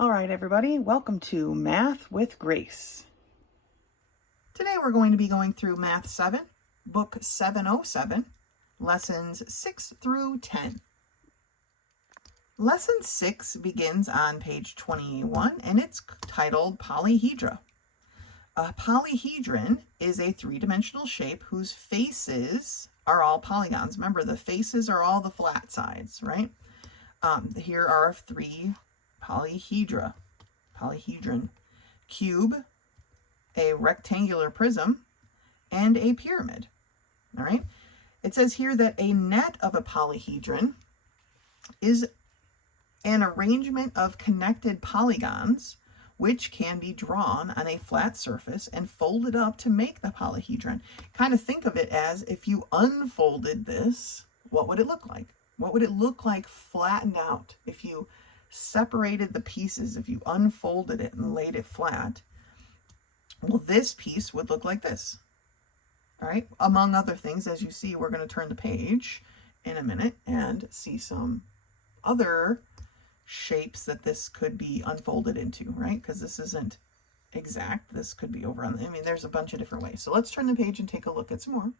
All right, everybody, welcome to Math with Grace. Today we're going to be going through Math 7, Book 707, Lessons 6 through 10. Lesson 6 begins on page 21, and it's titled Polyhedra. A polyhedron is a three-dimensional shape whose faces are all polygons. Remember, the faces are all the flat sides, right? Here are three polyhedron: cube, a rectangular prism, and a pyramid. All right. It says here that a net of a polyhedron is an arrangement of connected polygons which can be drawn on a flat surface and folded up to make the polyhedron. Kind of think of it as if you unfolded this, what would it look like? What would it look like flattened out if you separated the pieces, if you unfolded it and laid it flat? Well, this piece would look like this. All right, among other things, as you see, we're going to turn the page in a minute and see some other shapes that this could be unfolded into, right? Because this isn't exact. This could be over on there's a bunch of different ways. So let's turn the page and take a look at some more.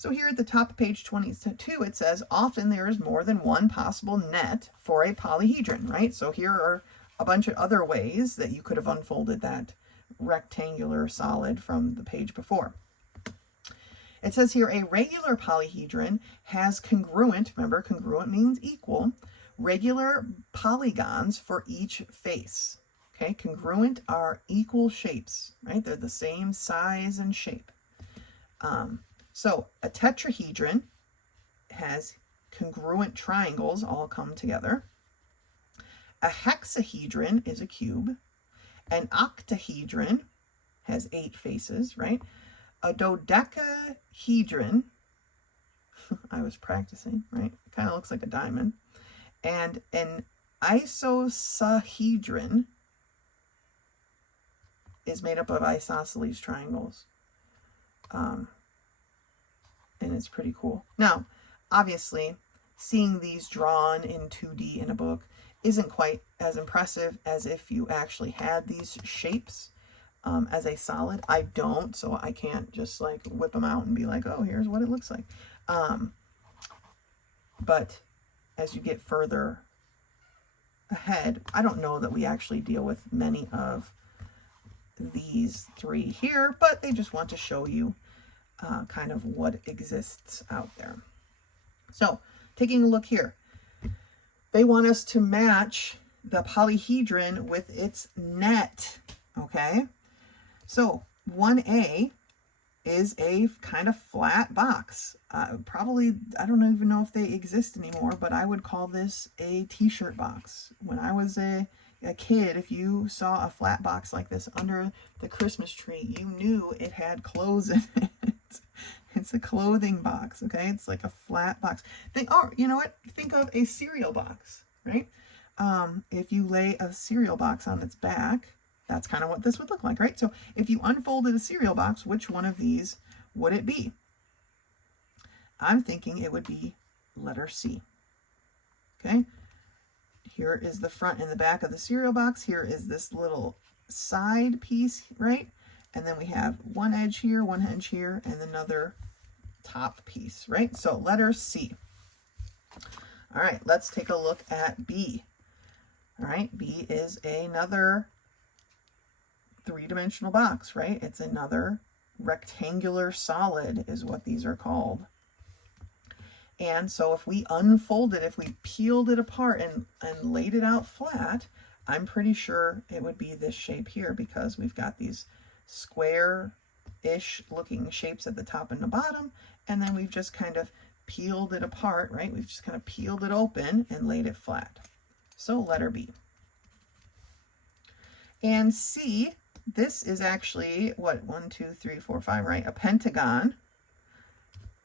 So here at the top of page 22, it says, often there is more than one possible net for a polyhedron, right? So here are a bunch of other ways that you could have unfolded that rectangular solid from the page before. It says here, a regular polyhedron has congruent, remember congruent means equal, regular polygons for each face. Okay, congruent are equal shapes, right? They're the same size and shape. So a tetrahedron has congruent triangles all come together. A hexahedron is a cube. An octahedron has 8 faces, right? A dodecahedron, I was practicing, right? Kind of looks like a diamond. And an icosahedron is made up of isosceles triangles. And it's pretty cool. Now, obviously, seeing these drawn in 2D in a book isn't quite as impressive as if you actually had these shapes as a solid. I don't, so I can't just like whip them out and be like, oh, here's what it looks like. But as you get further ahead, I don't know that we actually deal with many of these three here, but they just want to show you kind of what exists out there. So taking a look here, they want us to match the polyhedron with its net, okay? So 1A is a kind of flat box. Probably, I don't even know if they exist anymore, but I would call this a t-shirt box. When I was a kid, if you saw a flat box like this under the Christmas tree, you knew it had clothes in it. It's a clothing box, okay? It's like a flat box. You know what? Think of a cereal box, right? If you lay a cereal box on its back, that's kind of what this would look like, right? So if you unfolded a cereal box, which one of these would it be? I'm thinking it would be letter C, okay? Here is the front and the back of the cereal box. Here is this little side piece, right? And then we have one edge here, and another top piece, right? So letter C. All right, let's take a look at B. All right, B is another three-dimensional box, right? It's another rectangular solid is what these are called. And so if we unfold it, if we peeled it apart and laid it out flat, I'm pretty sure it would be this shape here, because we've got these square-ish looking shapes at the top and the bottom, and then we've just kind of peeled it apart, right? We've just kind of peeled it open and laid it flat. So letter B. And C, this is actually, what, 1, 2, 3, 4, 5, right? A pentagon.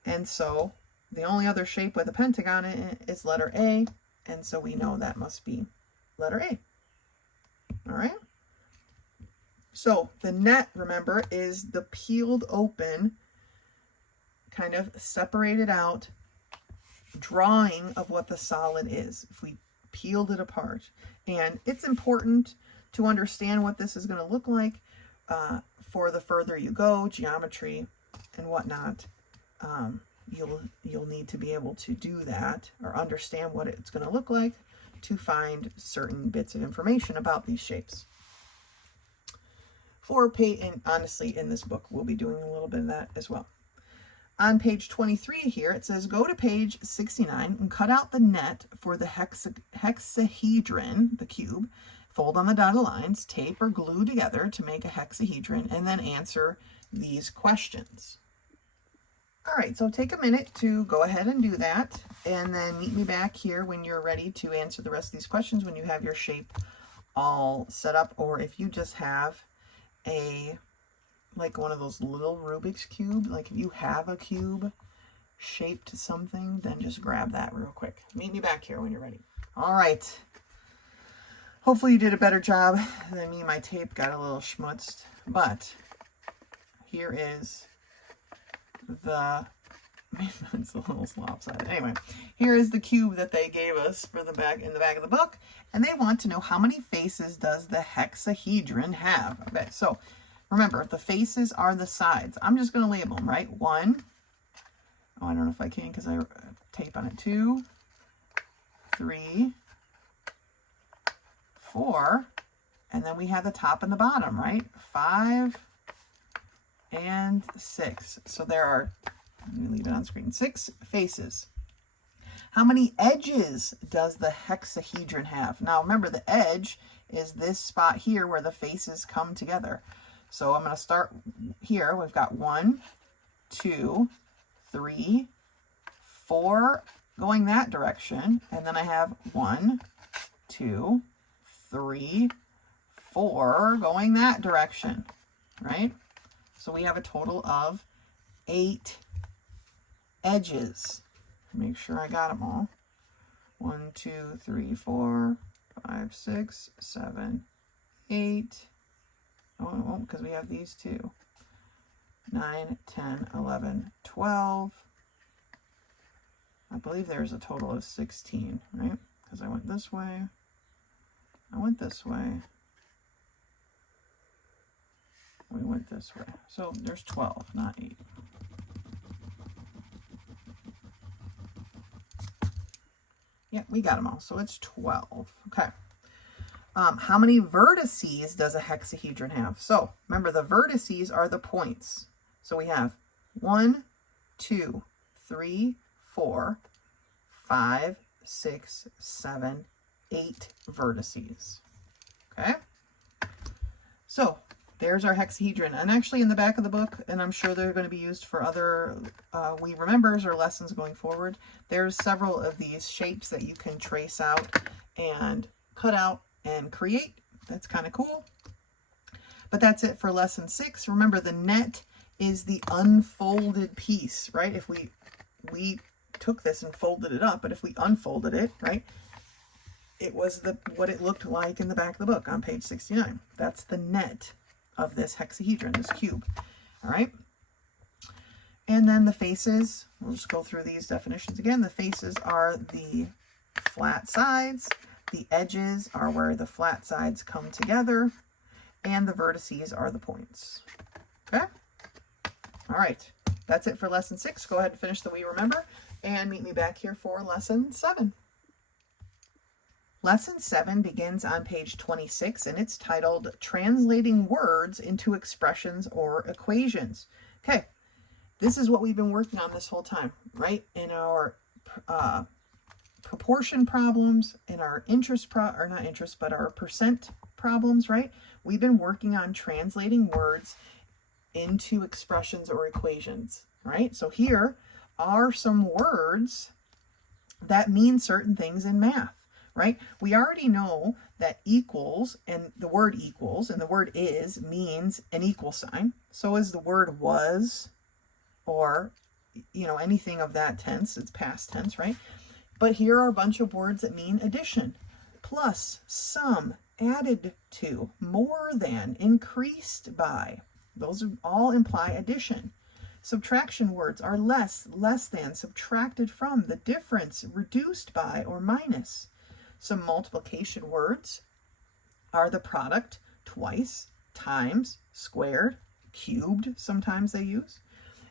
And so the only other shape with a pentagon in it is letter A, and so we know that must be letter A. All right? So the net, remember, is the peeled open, kind of separated out drawing of what the solid is. If we peeled it apart. And it's important to understand what this is going to look like for the further you go, geometry and whatnot. You'll need to be able to do that or understand what it's going to look like to find certain bits of information about these shapes. And honestly, in this book, we'll be doing a little bit of that as well. On page 23 here, it says, go to page 69 and cut out the net for the hexahedron, the cube, fold on the dotted lines, tape or glue together to make a hexahedron, and then answer these questions. All right, so take a minute to go ahead and do that, and then meet me back here when you're ready to answer the rest of these questions, when you have your shape all set up, or if you just have like one of those little Rubik's Cube, like if you have a cube shaped to something, then just grab that real quick. Meet me back here when you're ready. All right. Hopefully you did a better job than me. My tape got a little schmutzed, but here is it's a little lopsided. Anyway, here is the cube that they gave us for the back, in the back of the book, and they want to know how many faces does the hexahedron have. Okay, so remember, the faces are the sides. I'm just going to label them, right? 1. Oh, I don't know if I can because I have tape on it. 2, 3, 4, and then we have the top and the bottom, right? 5 and 6. So there are, let me leave it on screen, 6 faces. How many edges does the hexahedron have? Now remember, the edge is this spot here where the faces come together. So I'm going to start here. We've got 1, 2, 3, 4 going that direction. And then I have 1, 2, 3, 4 going that direction, right? So we have a total of 8 edges. Make sure I got them all. 1, 2, 3, 4, 5, 6, 7, 8. Oh, it won't because we have these two. 9, 10, 11, 12. I believe there's a total of 16, right? Because I went this way. I went this way. We went this way. So there's 12, not 8. Yeah, we got them all. So it's 12. Okay. How many vertices does a hexahedron have? So remember, the vertices are the points. So we have 1, 2, 3, 4, 5, 6, 7, 8 vertices. Okay. So there's our hexahedron. And actually in the back of the book, and I'm sure they're going to be used for other We Remembers or lessons going forward, there's several of these shapes that you can trace out and cut out and create. That's kind of cool. But that's it for lesson 6. Remember, the net is the unfolded piece, right? If we took this and folded it up, but if we unfolded it, right, it was what it looked like in the back of the book on page 69. That's the net of this hexahedron, this cube. All right. And then the faces, we'll just go through these definitions again. The faces are the flat sides. The edges are where the flat sides come together. And the vertices are the points. Okay. All right. That's it for lesson 6. Go ahead and finish the We Remember and meet me back here for lesson 7. Lesson 7 begins on page 26, and it's titled Translating Words into Expressions or Equations. Okay, this is what we've been working on this whole time, right? In our proportion problems, in our our percent problems, right? We've been working on translating words into expressions or equations, right? So here are some words that mean certain things in math. Right? We already know that equals and the word equals and the word is means an equal sign. So is the word was, or, anything of that tense. It's past tense, right? But here are a bunch of words that mean addition, plus, some, added to, more than, increased by. Those all imply addition. Subtraction words are less, less than, subtracted from, the difference, reduced by, or minus. Some multiplication words are the product, twice, times, squared, cubed, sometimes they use.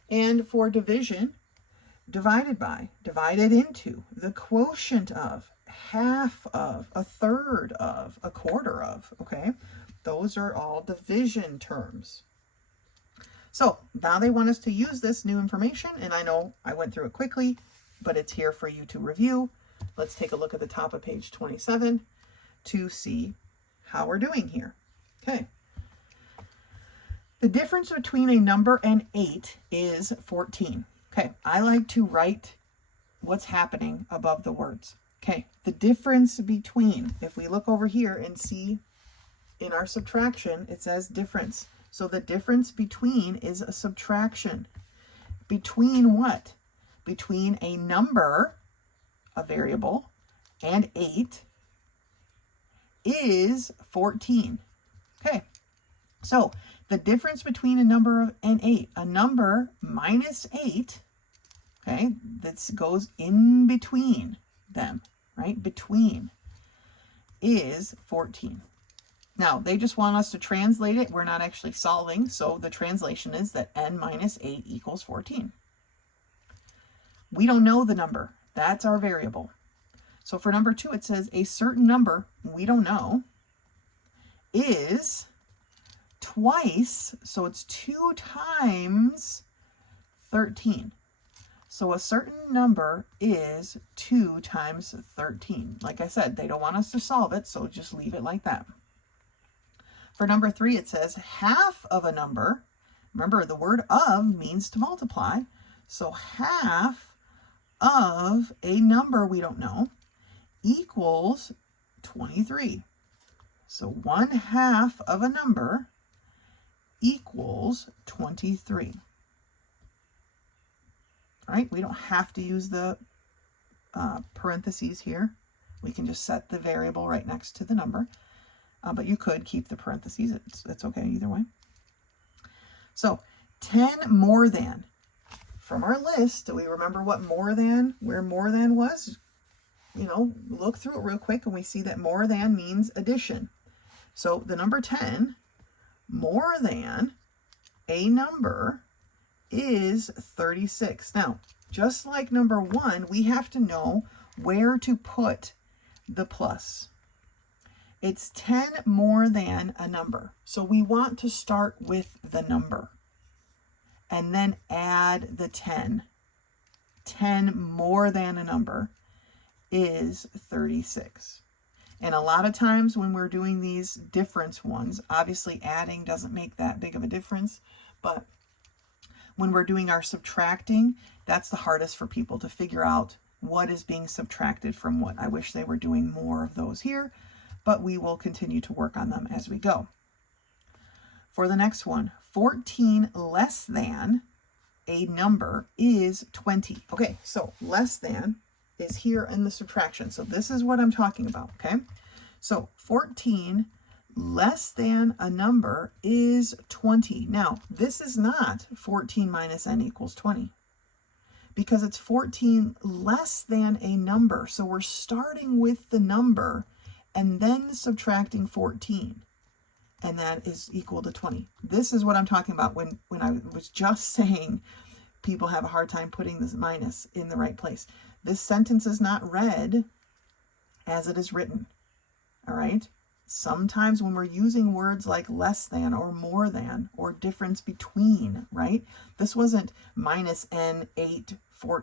And for division, divided by, divided into, the quotient of, half of, a third of, a quarter of, okay? Those are all division terms. So now they want us to use this new information, and I know I went through it quickly, but it's here for you to review. Let's take a look at the top of page 27 to see how we're doing here. Okay. The difference between a number and 8 is 14. Okay, I like to write what's happening above the words. Okay, the difference between, if we look over here and see in our subtraction, it says difference. So the difference between is a subtraction. Between what? Between a number, a variable, and 8 is 14. Okay, so the difference between a number and 8, a number minus 8, okay, that goes in between them, right? Between is 14. Now, they just want us to translate it. We're not actually solving, so the translation is that n minus 8 equals 14. We don't know the number. That's our variable. So for number 2, it says a certain number, we don't know, is twice, so it's 2 times 13. So a certain number is 2 times 13. Like I said, they don't want us to solve it, so just leave it like that. For number 3, it says half of a number. Remember, the word of means to multiply. So half of a number we don't know equals 23. So 1/2 of a number equals 23. All right, we don't have to use the parentheses here. We can just set the variable right next to the number. But you could keep the parentheses. It's okay either way. So 10 more than. From our list, do we remember what more than, where more than was? You know, look through it real quick and we see that more than means addition. So the number 10, more than a number, is 36. Now, just like number 1, we have to know where to put the plus. It's 10 more than a number. So we want to start with the number and then add the 10. 10 more than a number is 36. And a lot of times when we're doing these difference ones, obviously adding doesn't make that big of a difference, but when we're doing our subtracting, that's the hardest for people to figure out what is being subtracted from what. I wish they were doing more of those here, but we will continue to work on them as we go. For the next one, 14 less than a number is 20. Okay, so less than is here in the subtraction. So this is what I'm talking about, okay? So 14 less than a number is 20. Now, this is not 14 minus n equals 20 because it's 14 less than a number. So we're starting with the number and then subtracting 14, and that is equal to 20. This is what I'm talking about when I was just saying people have a hard time putting this minus in the right place. This sentence is not read as it is written, all right? Sometimes when we're using words like less than or more than or difference between, right? This wasn't minus n 8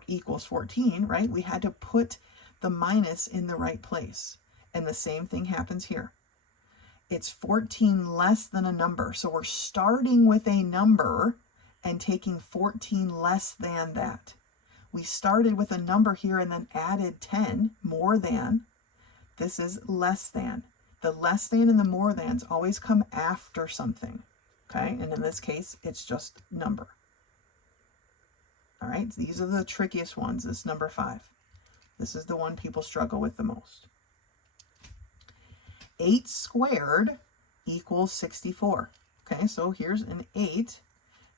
equals 14, right? We had to put the minus in the right place. And the same thing happens here. It's 14 less than a number. So we're starting with a number and taking 14 less than that. We started with a number here and then added 10, more than. This is less than. The less than and the more thans always come after something, okay? And in this case, it's just number. All right, these are the trickiest ones, this number 5. This is the one people struggle with the most. 8 squared equals 64. Okay, so here's an 8,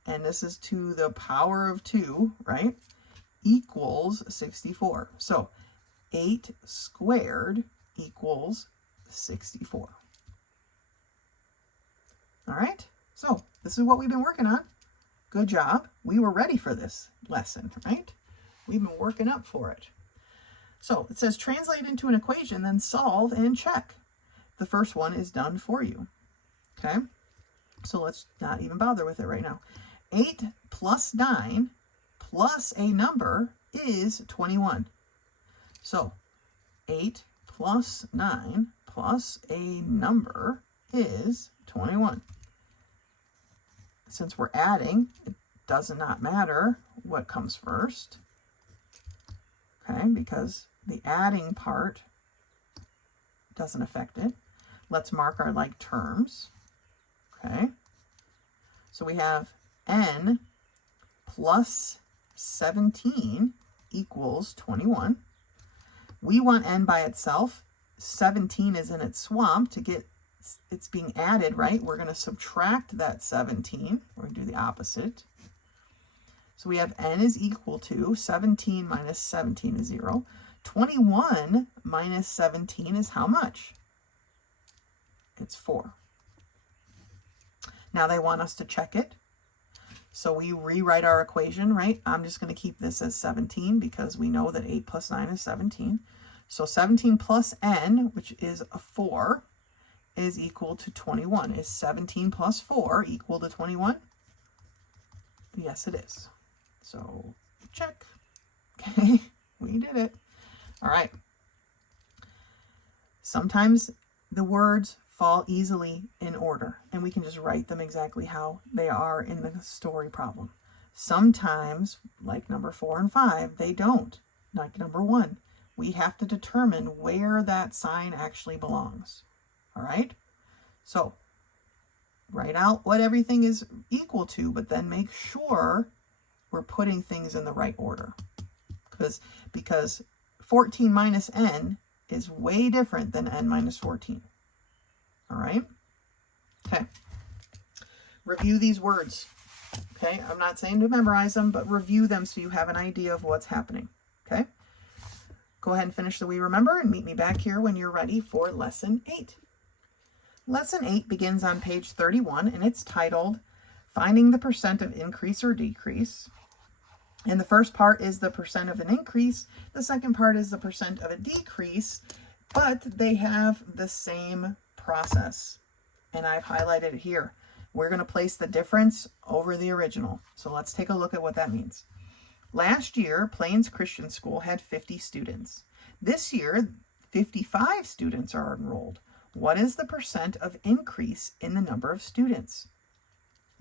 and this is to the power of 2, right? Equals 64. So 8 squared equals 64. All right, so this is what we've been working on. Good job. We were ready for this lesson, right? We've been working up for it. So it says translate into an equation, then solve and check. The first one is done for you. Okay, so let's not even bother with it right now. 8 plus 9 plus a number is 21. So 8 plus 9 plus a number is 21. Since we're adding, it does not matter what comes first, okay, because the adding part doesn't affect it. Let's mark our like terms, okay? So we have n plus 17 equals 21. We want n by itself. 17 is in its swamp. To get it's being added, right? We're going to subtract that 17. We're going to do the opposite. So we have n is equal to 17 minus 17 is 0. 21 minus 17 is how much? It's 4. Now they want us to check it. So we rewrite our equation, right? I'm just going to keep this as 17 because we know that 8 plus 9 is 17. So 17 plus n, which is a 4, is equal to 21. Is 17 plus 4 equal to 21? Yes, it is. So check. Okay, we did it. All right. Sometimes the words fall easily in order, and we can just write them exactly how they are in the story problem. Sometimes, like number 4 and 5, they don't. Like number 1, we have to determine where that sign actually belongs. All right? So, write out what everything is equal to, but then make sure we're putting things in the right order. Because 14 minus n is way different than n minus 14. All right? Okay. Review these words. Okay? I'm not saying to memorize them, but review them so you have an idea of what's happening. Okay? Go ahead and finish the We Remember and meet me back here when you're ready for Lesson 8. Lesson 8 begins on page 31, and it's titled Finding the Percent of Increase or Decrease. And the first part is the percent of an increase. The second part is the percent of a decrease, but they have the same process. And I've highlighted it here. We're going to place the difference over the original. So let's take a look at what that means. Last year, Plains Christian School had 50 students. This year, 55 students are enrolled. What is the percent of increase in the number of students?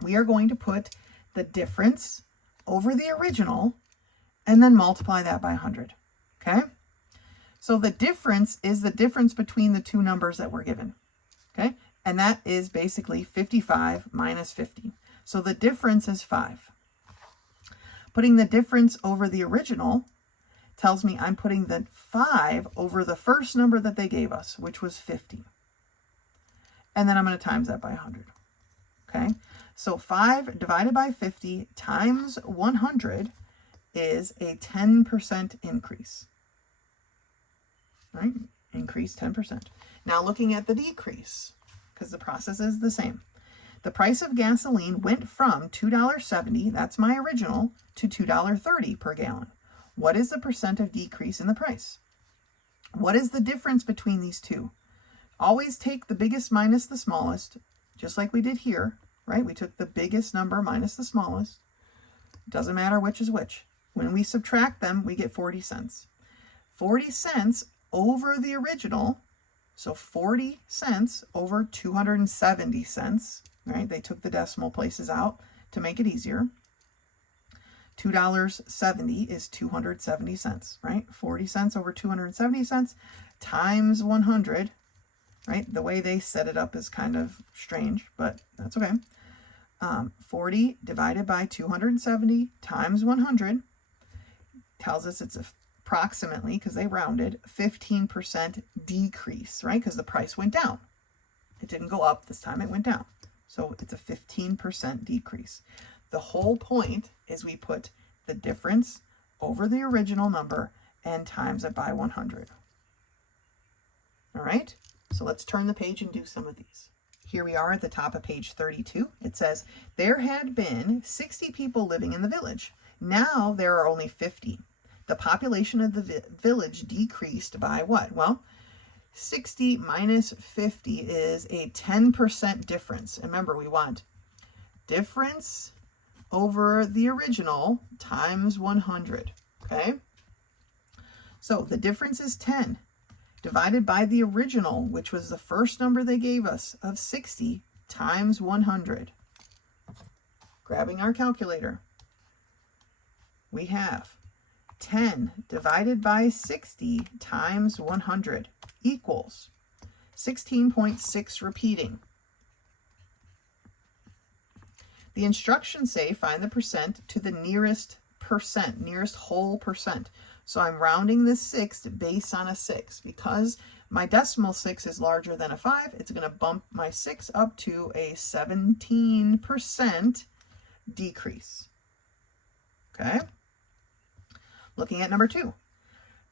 We are going to put the difference over the original and then multiply that by 100. Okay? So the difference is the difference between the two numbers that were given. Okay? And that is basically 55 minus 50. So the difference is 5. Putting the difference over the original tells me I'm putting the 5 over the first number that they gave us, which was 50. And then I'm going to times that by 100. Okay? So 5 divided by 50 times 100 is a 10% increase. Right? Increase 10%. Now looking at the decrease, because the process is the same. The price of gasoline went from $2.70, that's my original, to $2.30 per gallon. What is the percent of decrease in the price? What is the difference between these two? Always take the biggest minus the smallest, just like we did here, right? We took the biggest number minus the smallest. Doesn't matter which is which. When we subtract them, we get 40 cents. 40 cents over the original, so 40 cents over 270 cents, right? They took the decimal places out to make it easier. $2.70 is 270 cents, right? 40 cents over 270 cents times 100, right? The way they set it up is kind of strange, but that's okay. 40 divided by 270 times 100 tells us it's approximately, because they rounded, 15% decrease, right? Because the price went down. It didn't go up this time, it went down. So it's a 15% decrease. The whole point is we put the difference over the original number and times it by 100. All right, so let's turn the page and do some of these. Here we are at the top of page 32. It says, there had been 60 people living in the village. Now there are only 50. The population of the village decreased by what? Well, 60 minus 50 is a 10% difference. And remember, we want difference over the original times 100, okay? So the difference is 10 divided by the original, which was the first number they gave us, of 60 times 100. Grabbing our calculator, we have 10 divided by 60 times 100 equals 16.6 repeating. The instructions say find the percent to the nearest percent, nearest whole percent. So I'm rounding this 6 based on a 6. Because my decimal 6 is larger than a 5, it's going to bump my 6 up to a 17% decrease. Okay? Looking at number 2.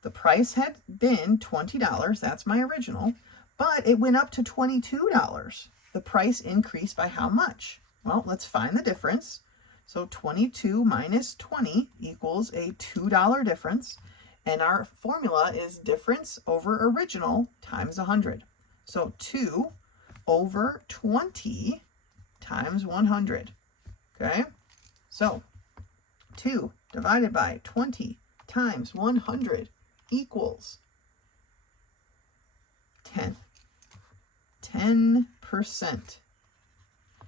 The price had been $20. That's my original. But it went up to $22. The price increased by how much? Well, let's find the difference. So 22 minus 20 equals a $2 difference. And our formula is difference over original times 100. So 2 over 20 times 100. Okay? So 2 divided by 20 times 100 equals 10. 10%.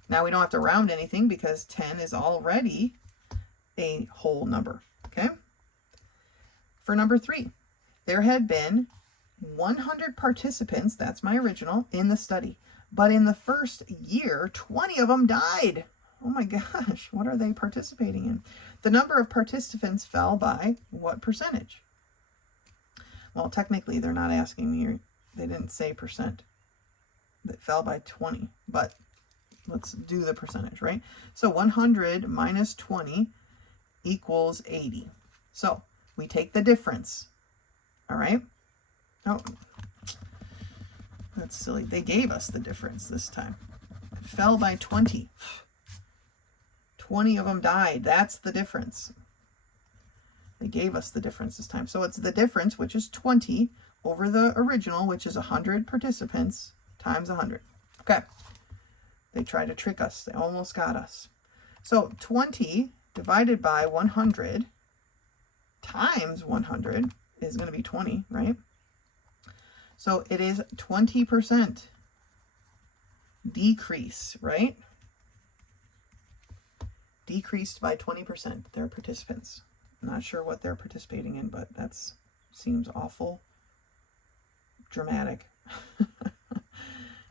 Now we don't have to round anything because 10 is already a whole number, okay? For number 3, there had been 100 participants, that's my original, in the study. But in the first year, 20 of them died. Oh my gosh, what are they participating in? The number of participants fell by what percentage? Well, technically, they're not asking me, they didn't say percent. That fell by 20, but let's do the percentage, right? So 100 minus 20 equals 80. So we take the difference, all right? Oh, that's silly. They gave us the difference this time. It fell by 20. 20 of them died. That's the difference. They gave us the difference this time. So it's the difference, which is 20, over the original, which is 100 participants, times 100. Okay. They tried to trick us. They almost got us. So 20 divided by 100 times 100 is going to be 20, right? So it is 20% decrease, right? Decreased by 20%, their participants. I'm not sure what they're participating in, but that seems awful dramatic.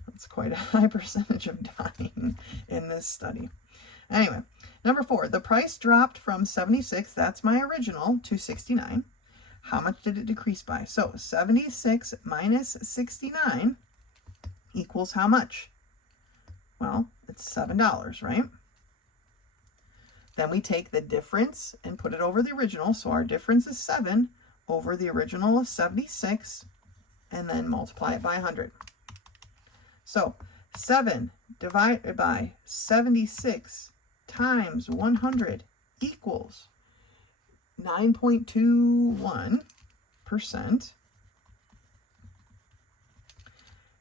That's quite a high percentage of dying in this study. Anyway, number 4, the price dropped from 76, that's my original, to 69. How much did it decrease by? So 76 minus 69 equals how much? Well, it's $7, right? Then we take the difference and put it over the original. So our difference is 7 over the original of 76, and then multiply it by 100. So 7 divided by 76 times 100 equals 9.21%.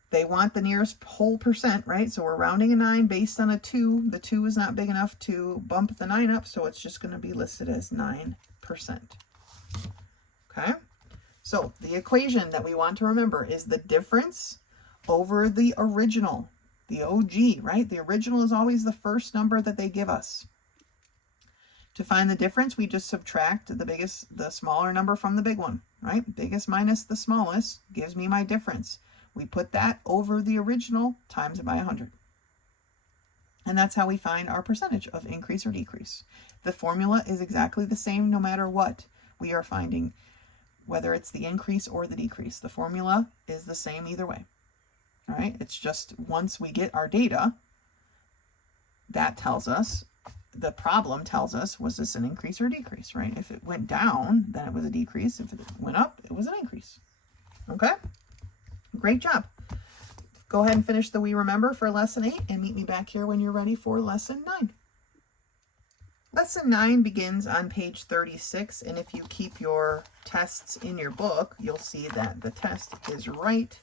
They want the nearest whole percent, right? So we're rounding a 9 based on a 2. The 2 is not big enough to bump the 9 up, so it's just going to be listed as 9%. Okay? So the equation that we want to remember is the difference over the original, the OG, right? The original is always the first number that they give us. To find the difference, we just subtract the smaller number from the big one, right? Biggest minus the smallest gives me my difference. We put that over the original, times it by 100. And that's how we find our percentage of increase or decrease. The formula is exactly the same no matter what we are finding, whether it's the increase or the decrease. The formula is the same either way. All right, it's just once we get our data, that tells us, the problem tells us, was this an increase or decrease, right? If it went down, then it was a decrease. If it went up, it was an increase. Okay? Great job. Go ahead and finish the We Remember for Lesson 8 and meet me back here when you're ready for Lesson 9. Lesson 9 begins on page 36, and if you keep your tests in your book, you'll see that the test is right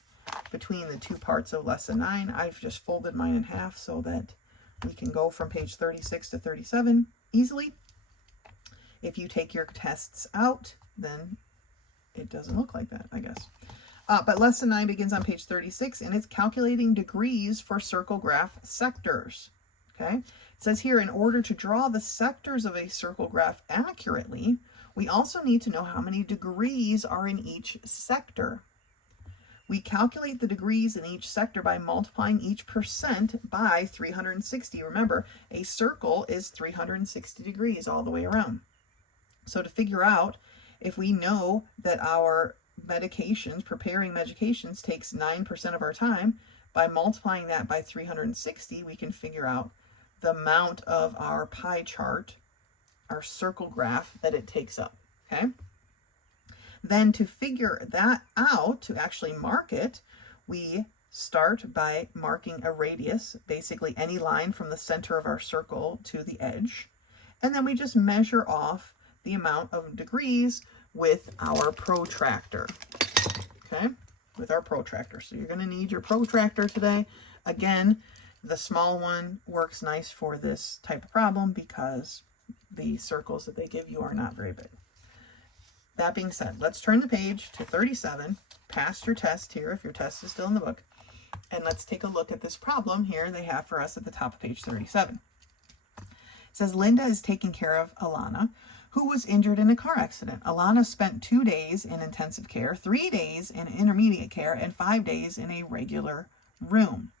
between the two parts of Lesson 9. I've just folded mine in half so that we can go from page 36 to 37 easily. If you take your tests out, then it doesn't look like that, I guess. But Lesson 9 begins on page 36, and it's calculating degrees for circle graph sectors. Okay? It says here, in order to draw the sectors of a circle graph accurately, we also need to know how many degrees are in each sector. We calculate the degrees in each sector by multiplying each percent by 360. Remember, a circle is 360 degrees all the way around. So to figure out, if we know that our medications, preparing medications, takes 9% of our time, by multiplying that by 360, we can figure out the amount of our pie chart, our circle graph, that it takes up, okay? Then to figure that out, to actually mark it, we start by marking a radius, basically any line from the center of our circle to the edge, and then we just measure off the amount of degrees with our protractor, okay? With our protractor. So you're going to need your protractor today. Again, the small one works nice for this type of problem because the circles that they give you are not very big. That being said, let's turn the page to 37, past your test here, if your test is still in the book, and let's take a look at this problem here they have for us at the top of page 37. It says, Linda is taking care of Alana, who was injured in a car accident. Alana spent 2 days in intensive care, 3 days in intermediate care, and 5 days in a regular room.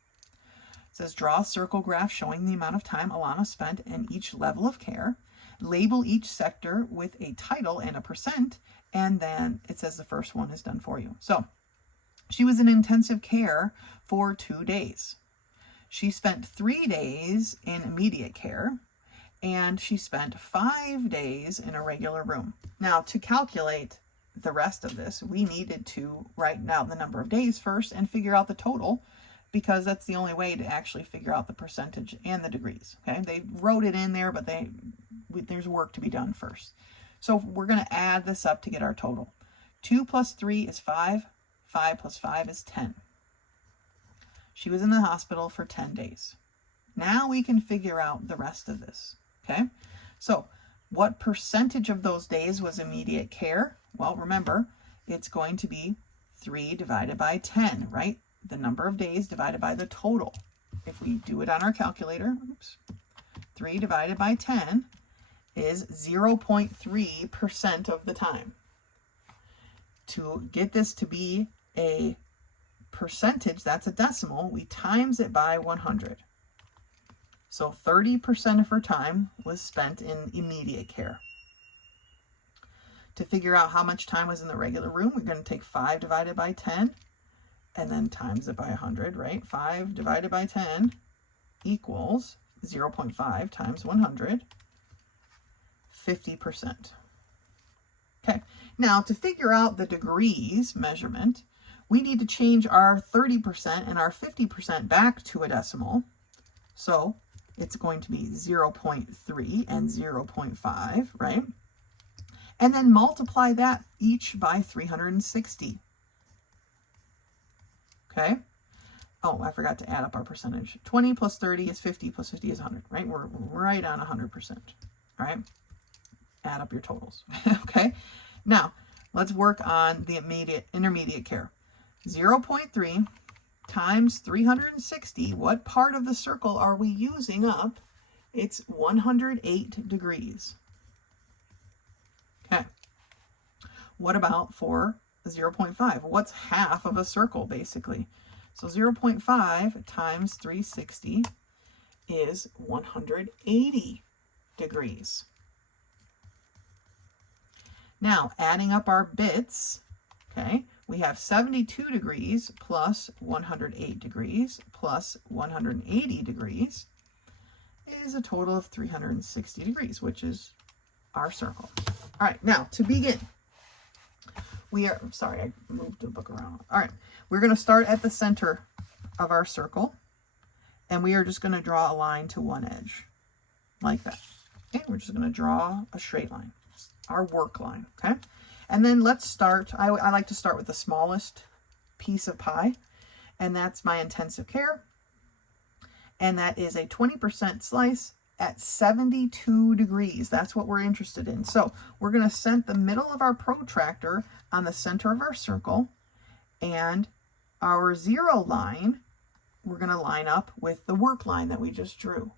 It says, draw a circle graph showing the amount of time Alana spent in each level of care. Label each sector with a title and a percent, and then it says the first one is done for you. So she was in intensive care for 2 days. She spent 3 days in immediate care, and she spent 5 days in a regular room. Now, to calculate the rest of this, we needed to write down the number of days first and figure out the total, because that's the only way to actually figure out the percentage and the degrees. Okay, they wrote it in there, but there's work to be done first. So we're going to add this up to get our total. 2 plus 3 is 5. 5 plus 5 is 10. She was in the hospital for 10 days. Now we can figure out the rest of this. Okay, so what percentage of those days was immediate care? Well, remember, it's going to be 3 divided by 10, right? The number of days divided by the total. If we do it on our calculator, 3 divided by 10 is 0.3% of the time. To get this to be a percentage, that's a decimal, we times it by 100. So 30% of her time was spent in immediate care. To figure out how much time was in the regular room, we're going to take 5 divided by 10 and then times it by 100, right? 5 divided by 10 equals 0.5 times 100, 50%. Okay, now to figure out the degrees measurement, we need to change our 30% and our 50% back to a decimal. So it's going to be 0.3 and 0.5, right? And then multiply that each by 360. Okay? Oh, I forgot to add up our percentage. 20 plus 30 is 50, plus 50 is 100, right? We're right on 100%, all right? Add up your totals, okay? Now, let's work on the intermediate care. 0.3 times 360, what part of the circle are we using up? It's 108 degrees. Okay. What about for 0.5? What's half of a circle, basically? So 0.5 times 360 is 180 degrees. Now, adding up our bits, okay, we have 72 degrees plus 108 degrees plus 180 degrees is a total of 360 degrees, which is our circle. All right, now to begin, sorry, I moved the book around. All right, we're going to start at the center of our circle, and we are just going to draw a line to one edge, like that. Okay, we're just going to draw a straight line, our work line, okay? And then let's start, I like to start with the smallest piece of pie, and that's my intensive care. And that is a 20% slice at 72 degrees. That's what we're interested in. So we're going to set the middle of our protractor on the center of our circle, and our 0 line, we're going to line up with the work line that we just drew.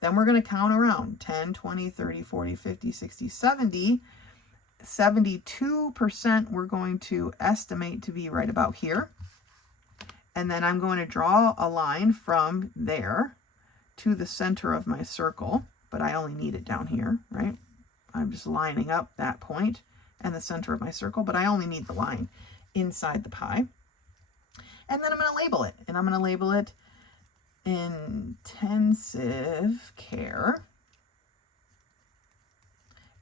Then we're going to count around 10, 20, 30, 40, 50, 60, 70. 72% we're going to estimate to be right about here. And then I'm going to draw a line from there to the center of my circle, but I only need it down here, right? I'm just lining up that point and the center of my circle, but I only need the line inside the pie. And then I'm going to label it, and I'm going to label it intensive care.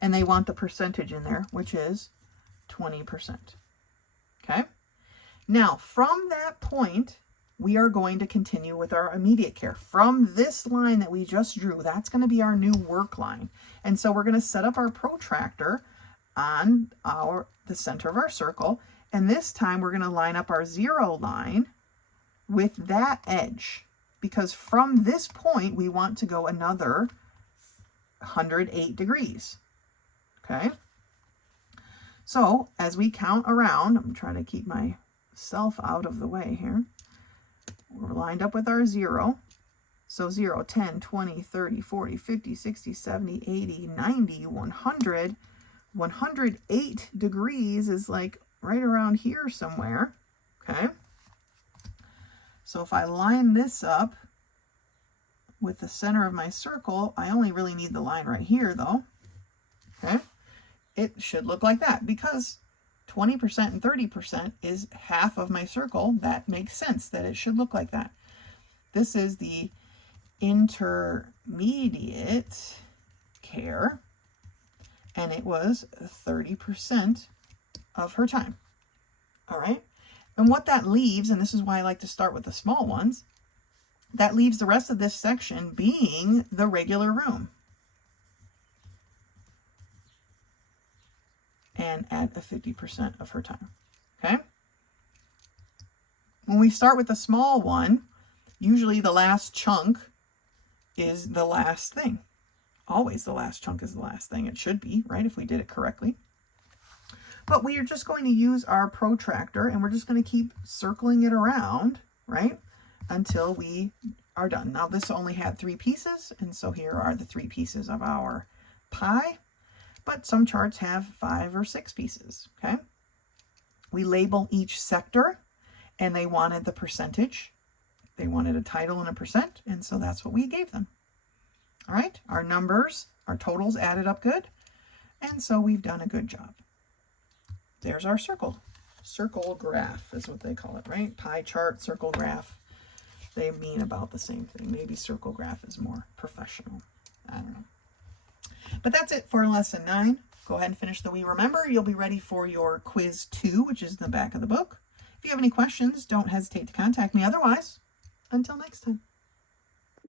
And they want the percentage in there, which is 20%. Okay? Now, from that point, we are going to continue with our immediate care. From this line that we just drew, that's going to be our new work line. And so we're going to set up our protractor on the center of our circle. And this time we're going to line up our 0 line with that edge, because from this point, we want to go another 108 degrees. Okay? So as we count around, I'm trying to keep myself out of the way here. We're lined up with our 0. So 0, 10, 20, 30, 40, 50, 60, 70, 80, 90, 100. 108 degrees is like right around here somewhere. Okay? So if I line this up with the center of my circle, I only really need the line right here though. Okay? It should look like that, because 20% and 30% is half of my circle. That makes sense that it should look like that. This is the intermediate care, and it was 30% of her time. All right? And what that leaves, and this is why I like to start with the small ones, that leaves the rest of this section being the regular room. And at a 50% of her time. Okay? When we start with the small one, usually the last chunk is the last thing. Always the last chunk is the last thing. It should be, right, if we did it correctly. But we are just going to use our protractor, and we're just going to keep circling it around, right, until we are done. Now, this only had 3 pieces, and so here are the 3 pieces of our pie. But some charts have 5 or 6 pieces, okay? We label each sector, and they wanted the percentage. They wanted a title and a percent, and so that's what we gave them. All right, our numbers, our totals added up good, and so we've done a good job. There's our circle. Circle graph is what they call it, right? Pie chart, circle graph. They mean about the same thing. Maybe circle graph is more professional. I don't know. But that's it for lesson 9. Go ahead and finish the We Remember. You'll be ready for your quiz 2, which is in the back of the book. If you have any questions, don't hesitate to contact me. Otherwise, until next time.